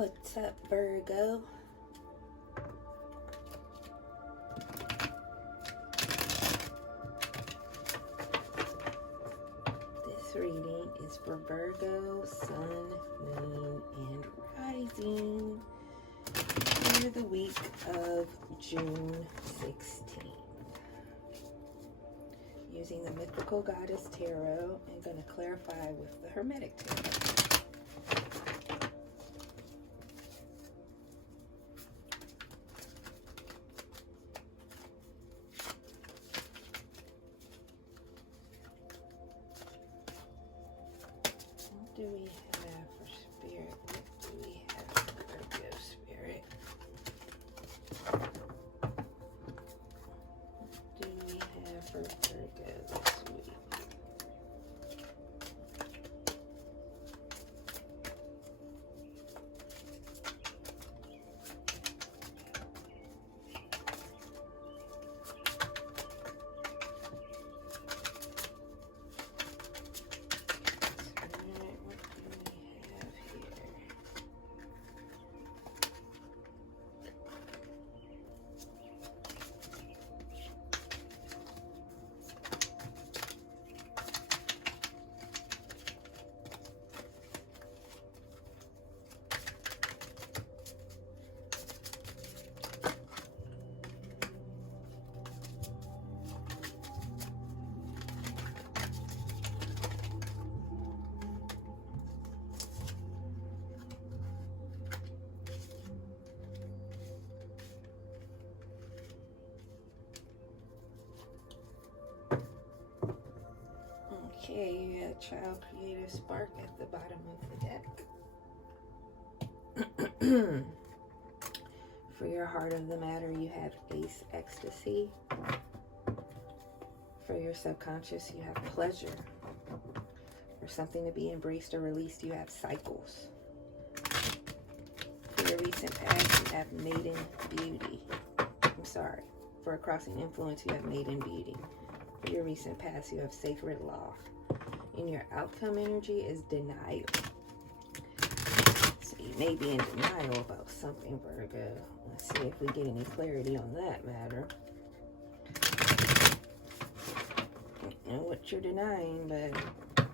What's up, Virgo? This reading is for Virgo, Sun, Moon, and Rising for the week of June 16th. Using the Mythical Goddess Tarot, I'm going to clarify with the Hermetic Tarot. What do we have for Spirit? What do we have for Virgo Spirit? What do we have for Virgo this week? Okay, you got Child Creative Spark at the bottom of the deck. For your Heart of the Matter, you have Ace Ecstasy. For your subconscious, you have Pleasure. For something to be embraced or released, you have Cycles. For your recent past, you have Maiden Beauty. I'm sorry. For a crossing influence, you have Maiden Beauty. For your recent past, you have Sacred Law. And your outcome energy is denial. So you may be in denial about something, Virgo. Let's see if we get any clarity on that matter. I don't know what you're denying, but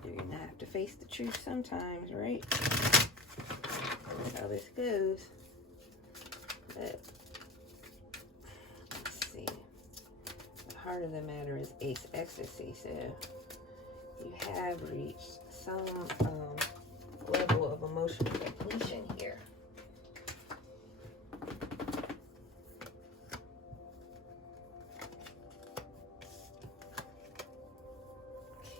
you're going to have to face the truth sometimes, right? That's how this goes. But let's see. The Heart of the Matter is Ace Ecstasy, so you have reached some level of emotional completion here.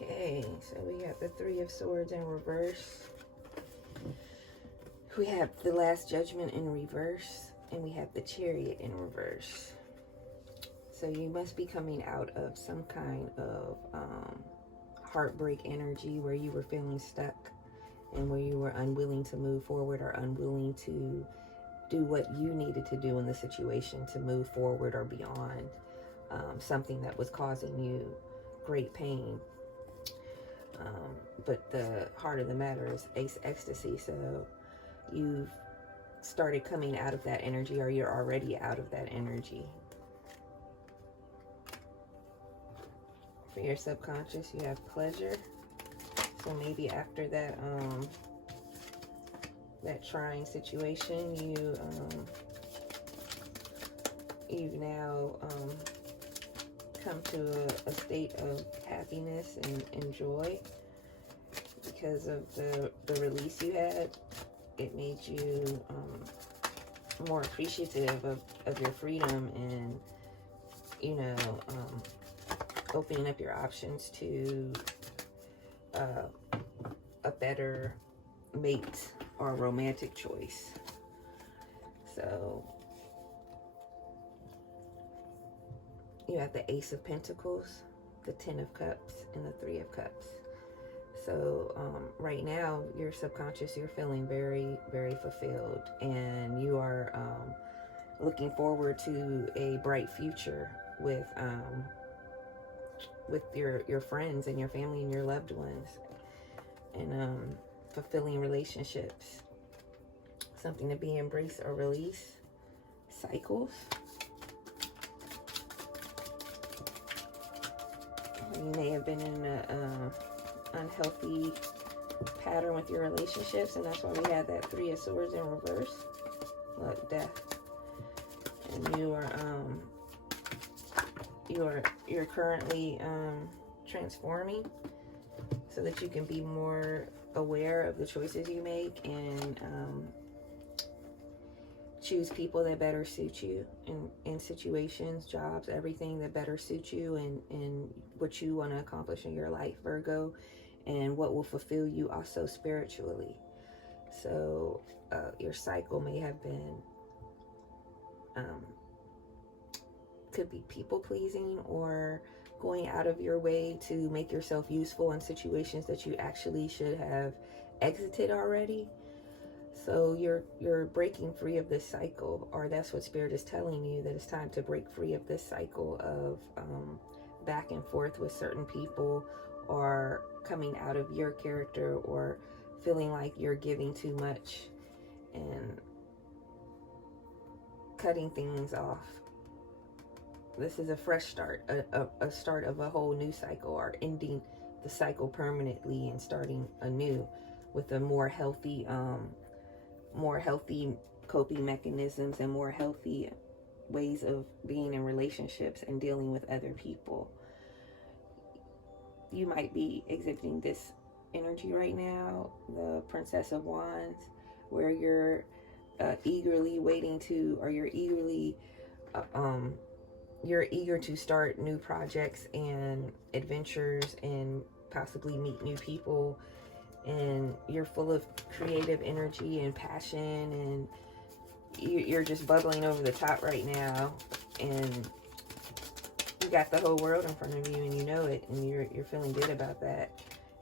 Okay, so we got the Three of Swords in reverse. We have the Last Judgment in reverse, and we have the Chariot in reverse. So you must be coming out of some kind of heartbreak energy where you were feeling stuck and where you were unwilling to move forward or unwilling to do what you needed to do in the situation to move forward or beyond something that was causing you great pain. But the Heart of the Matter is Ace Ecstasy, so you've started coming out of that energy, or you're already out of that energy. For your subconscious, you have Pleasure. So maybe after that that trying situation, you've now come to a state of happiness and joy because of the release you had. It made you more appreciative of your freedom and, you know, opening up your options to a better mate or romantic choice. So you have the Ace of Pentacles, the Ten of Cups, and the Three of Cups. So right now, your subconscious, you're feeling very, very fulfilled, and you are looking forward to a bright future with your friends and your family and your loved ones, and fulfilling relationships. something to be embraced or released. Cycles. You may have been in an unhealthy pattern with your relationships, and that's why we had that Three of Swords in reverse. Look, death. And you're currently transforming so that you can be more aware of the choices you make and choose people that better suit you in situations, jobs, everything that better suit you and what you want to accomplish in your life, Virgo, and what will fulfill you also spiritually. So your cycle may have been could be people pleasing or going out of your way to make yourself useful in situations that you actually should have exited already. So you're breaking free of this cycle, or that's what Spirit is telling you, that it's time to break free of this cycle of back and forth with certain people, or coming out of your character, or feeling like you're giving too much and cutting things off. This is a fresh start, a start of a whole new cycle, or ending the cycle permanently and starting anew with a more healthy coping mechanisms and more healthy ways of being in relationships and dealing with other people. You might be exhibiting this energy right now, the Princess of Wands, where you're eagerly waiting to, or you're eager to start new projects and adventures and possibly meet new people, and you're full of creative energy and passion, and you're just bubbling over the top right now, and you got the whole world in front of you and you know it, and you're feeling good about that,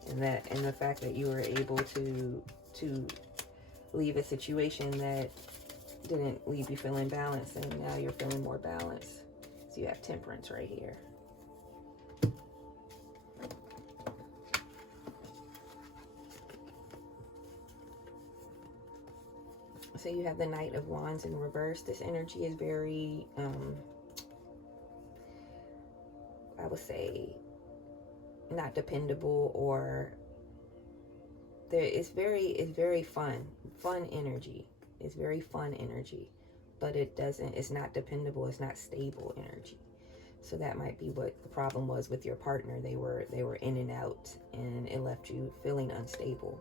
and the fact that you were able to leave a situation that didn't leave you feeling balanced, and now you're feeling more balanced. So you have Temperance right here. So you have the Knight of Wands in reverse. This energy is very, I would say, not dependable, or it's very fun energy. It's very fun energy, but it's not dependable. It's not stable energy. So that might be what the problem was with your partner. They were in and out, and it left you feeling unstable.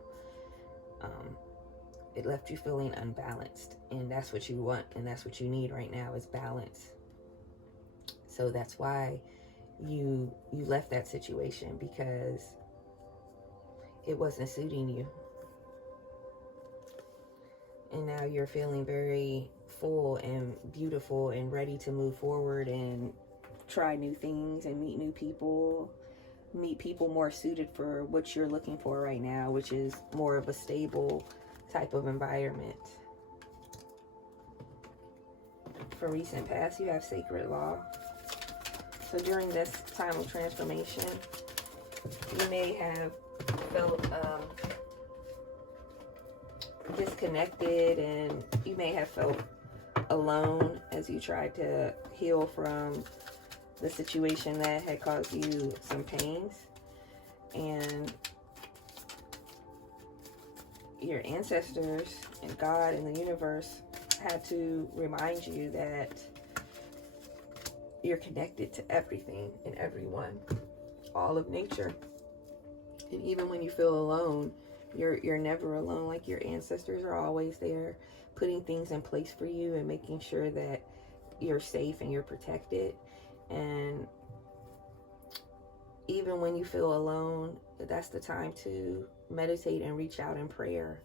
It left you feeling unbalanced, and that's what you want, and that's what you need right now is balance. So that's why you left that situation, because it wasn't suiting you. And now you're feeling very full and beautiful and ready to move forward and try new things and meet new people. Meet people more suited for what you're looking for right now, which is more of a stable type of environment. For recent past, you have Sacred Law. So during this time of transformation, you may have felt disconnected, and you may have felt alone as you tried to heal from the situation that had caused you some pains. And your ancestors and God and the universe had to remind you that you're connected to everything and everyone, all of nature. And even when you feel alone, you're never alone. Like, your ancestors are always there, putting things in place for you and making sure that you're safe and you're protected. And even when you feel alone, that's the time to meditate and reach out in prayer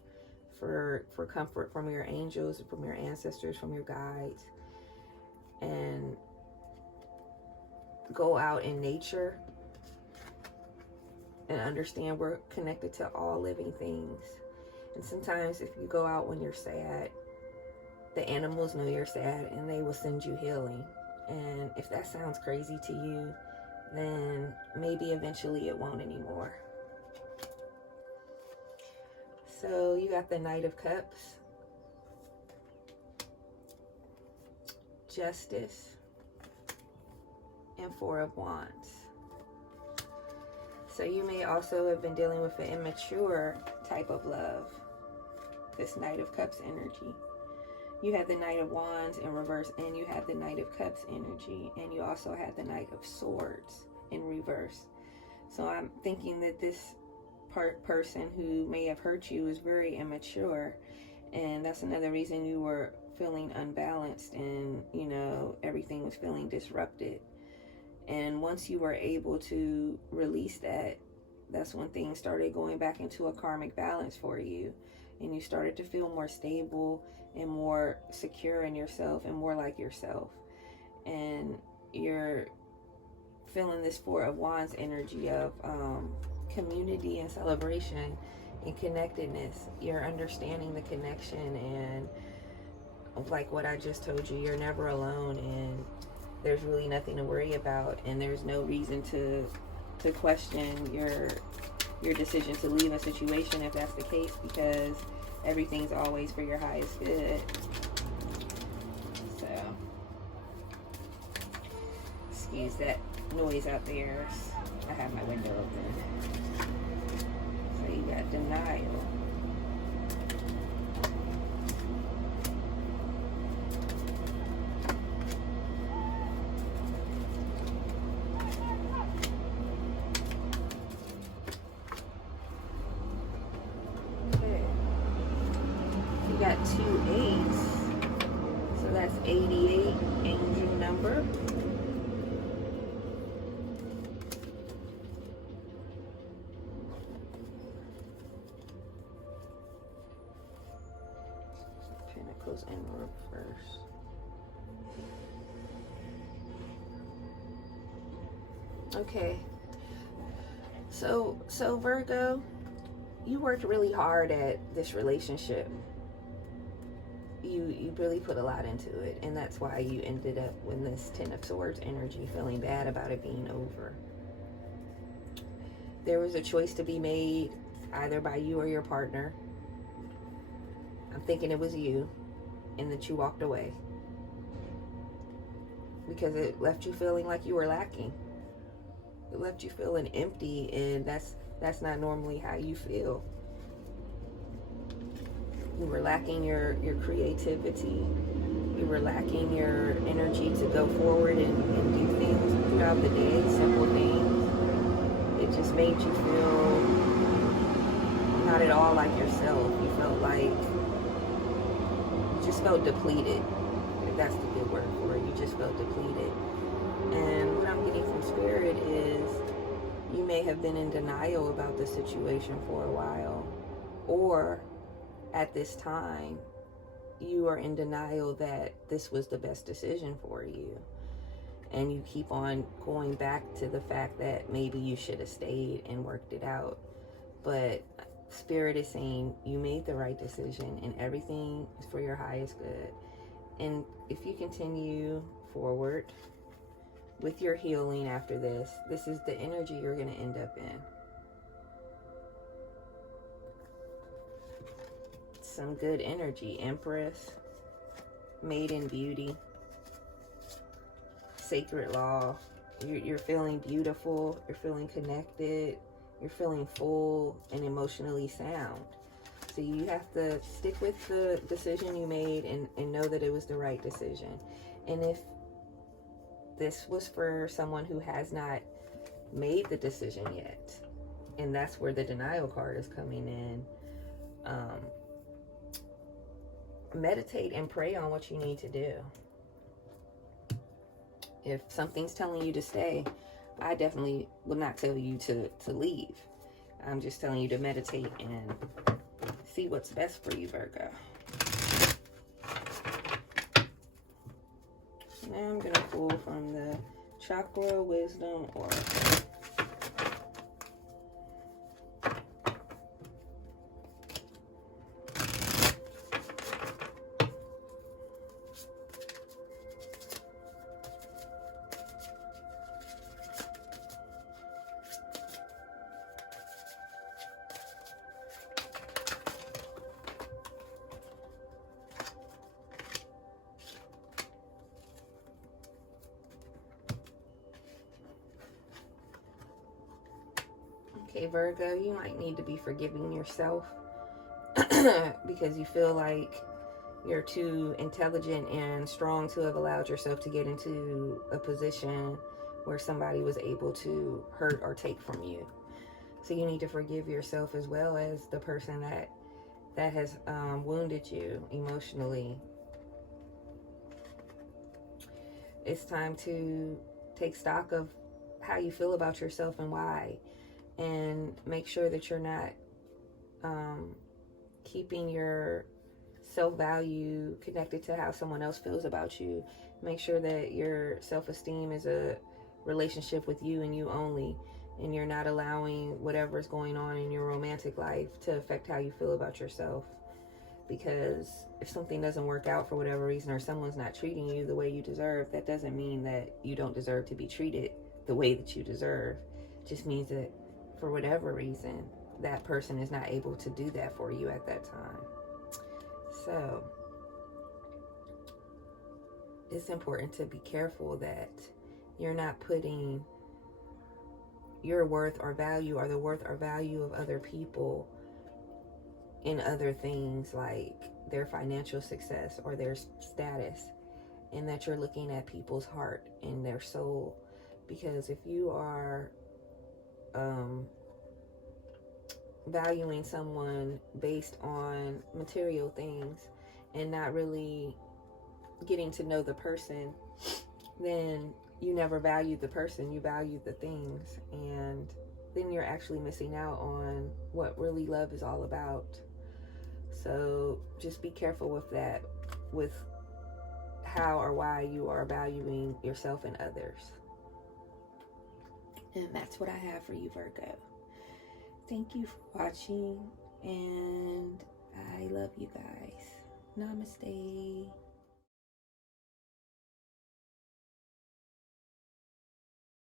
for comfort from your angels, from your ancestors, from your guides, and go out in nature and understand we're connected to all living things. And sometimes if you go out when you're sad, the animals know you're sad and they will send you healing. And if that sounds crazy to you, then maybe eventually it won't anymore. So you got the Knight of Cups. Justice, and Four of Wands. So you may also have been dealing with an immature type of love. This Knight of Cups energy. You have the Knight of Wands in reverse, and you have the Knight of Cups energy, and you also have the Knight of Swords in reverse. So I'm thinking that this person who may have hurt you is very immature, and that's another reason you were feeling unbalanced, and you know, everything was feeling disrupted. And once you were able to release that, that's when things started going back into a karmic balance for you, and you started to feel more stable and more secure in yourself and more like yourself. And you're feeling this Four of Wands energy of community and celebration and connectedness. You're understanding the connection, and like what I just told you, you're never alone, and there's really nothing to worry about, and there's no reason to question your decision to leave a situation if that's the case, because everything's always for your highest good. So excuse that noise out there. I have my window open. So you got denial. Got 2 8s, so that's 88, angel number. Pentacles in reverse. Okay, so Virgo, you worked really hard at this relationship. You really put a lot into it, and that's why you ended up with this Ten of Swords energy, feeling bad about it being over. There was a choice to be made either by you or your partner. I'm thinking it was you, and that you walked away because it left you feeling like you were lacking. It left you feeling empty, and that's not normally how you feel. You were lacking your creativity. You were lacking your energy to go forward and do things throughout the day, simple things. It just made you feel not at all like yourself. You felt like, you just felt depleted. If that's the good word for it. You just felt depleted. And what I'm getting from Spirit is you may have been in denial about the situation for a while, or at this time, you are in denial that this was the best decision for you. And you keep on going back to the fact that maybe you should have stayed and worked it out. But Spirit is saying you made the right decision, and everything is for your highest good. And if you continue forward with your healing after this, this is the energy you're going to end up in. Some good energy. Empress, Maiden Beauty, Sacred Law. You're feeling beautiful. You're feeling connected. You're feeling full and emotionally sound. So you have to stick with the decision you made and know that it was the right decision. And if this was for someone who has not made the decision yet, and that's where the denial card is coming in, meditate and pray on what you need to do. If something's telling you to stay, I definitely will not tell you to leave. I'm just telling you to meditate and see what's best for you, Virgo. Now I'm going to pull from the Chakra Wisdom Oracle. Okay, Virgo, you might need to be forgiving yourself because you feel like you're too intelligent and strong to have allowed yourself to get into a position where somebody was able to hurt or take from you. So you need to forgive yourself as well as the person that has wounded you emotionally. It's time to take stock of how you feel about yourself and why, and make sure that you're not keeping your self-value connected to how someone else feels about you. Make sure that your self-esteem is a relationship with you and you only, and you're not allowing whatever's going on in your romantic life to affect how you feel about yourself. Because if something doesn't work out for whatever reason, or someone's not treating you the way you deserve, that doesn't mean that you don't deserve to be treated the way that you deserve. It just means that for whatever reason, that person is not able to do that for you at that time. So it's important to be careful that you're not putting your worth or value, or the worth or value of other people, in other things like their financial success or their status, and that you're looking at people's heart and their soul. Because if you are valuing someone based on material things and not really getting to know the person, then you never valued the person, you valued the things, and then you're actually missing out on what really love is all about. So just be careful with that, with how or why you are valuing yourself and others. And that's what I have for you, Virgo. Thank you for watching, and I love you guys. Namaste.